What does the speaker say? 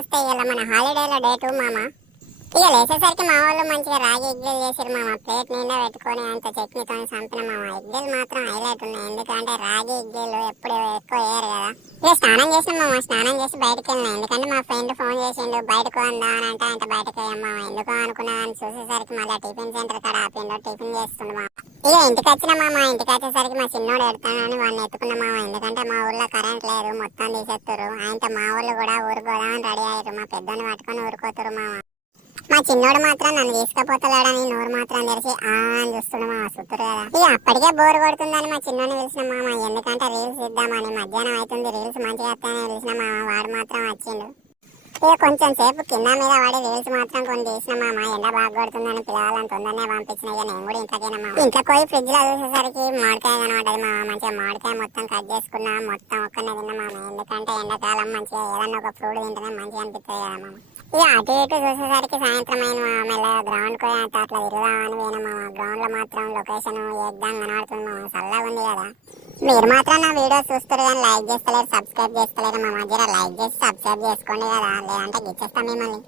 నమస్తే. ఇవాళ మన హాలిడేలో డే 2 మామ. ఇక లేచేసరికి మా వాళ్ళు మంచిగా రాగి ఇడ్లీలు చేసారు మామ. ప్లేట్ నిండా పెట్టుకొని అంత చట్నీతో చంపిన మామ. ఇడ్లీలు మాత్రం హైలైట్ ఉన్నాయి, ఎందుకంటే రాగి ఇడ్లీలు ఎప్పుడు ఎక్కువ వేయరు కదా. ఇక స్నానం చేసిన మామ. స్నానం చేసి బయటకు వెళ్ళినా, ఎందుకంటే మా ఫ్రెండ్ ఫోన్ చేసిండు బయటకు అందా అని అంటే ఆయన బయటకు వెళ్ళాం మామ. ఎందుకు అనుకున్నా కానీ చూసేసరికి మళ్ళీ టిఫిన్ సెంటర్ కాడ ఆపిండు, టిఫిన్ చేస్తుండు మామ. ఇక ఇంటికి వచ్చిన మామ. ఇంటికి వచ్చేసరికి మా చిన్నోడు ఎడతానని వాడిని ఎత్తుకున్న మామ. ఎందుకంటే మా ఊర్లో కరెంట్ లేదు, మొత్తం తీసేస్తారు. ఆయనతో మా ఊళ్ళు కూడా ఊరుకోదామని రెడీ అయ్యారు. మా పెద్దోని పట్టుకొని ఊరుకోతారు మామ. మా చిన్నోడు మాత్రం నన్ను తీసుకుపోతలేడని నోరు మాత్రం తెరిచి అని చూస్తున్నా మామ. సుతురు కదా. ఇక అప్పటికే బోర్ కొడుతుందని మా చిన్నోని పిలిచిన మామ. ఎందుకంటే రీల్స్ ఇద్దామని. మధ్యాహ్నం అవుతుంది, రీల్స్ మంచిగా వస్తాయని పిలిచిన మామ. వాడు మాత్రం వచ్చిండు. ఇక కొంచెం సేపు కింద మీద వాడి రీల్స్ మాత్రం కొన్ని తీసిన మామ. ఎండ బాగా కొడుతుందని పిల్లవాళ్ళని తొందరనే పంపించిన. ఇక నేను కూడా ఇంట్లోకి మామ. ఇంట్లో పోయి ఫ్రిడ్జ్ లో చూసేసరికి మామిడికాయ కనబడ్డది మామ. మంచిగా మామిడికాయ మొత్తం కట్ చేసుకున్నా, మొత్తం ఒక్కనే తిన్నా మామ. ఎందుకంటే ఎండాకాలం మంచిగా ఏదన్నా ఒక ఫ్రూట్ తింటేనే మంచిగా అనిపిస్తుంది కదా మామ. ఇక అటు ఇటు చూసేసరికి సాయంత్రం అయిన మామ. మెల్లగా గ్రౌండ్ కు అట్లా తిరుగుదామని పోయినా మామ. గ్రౌండ్ లో మాత్రం లొకేషన్ ఏద్దాం కనబడుతుంది మామ. చల్లగా ఉంది కదా. మీరు మాత్రం నా వీడియోస్ చూస్తారు కానీ లైక్ చేస్తలేరు, సబ్స్క్రైబ్ చేస్తలేరు మామ. జర లైక్ చేసి సబ్స్క్రైబ్ చేసుకోండి కదా, లేదంటే గిచ్చేస్తాం మిమ్మల్ని.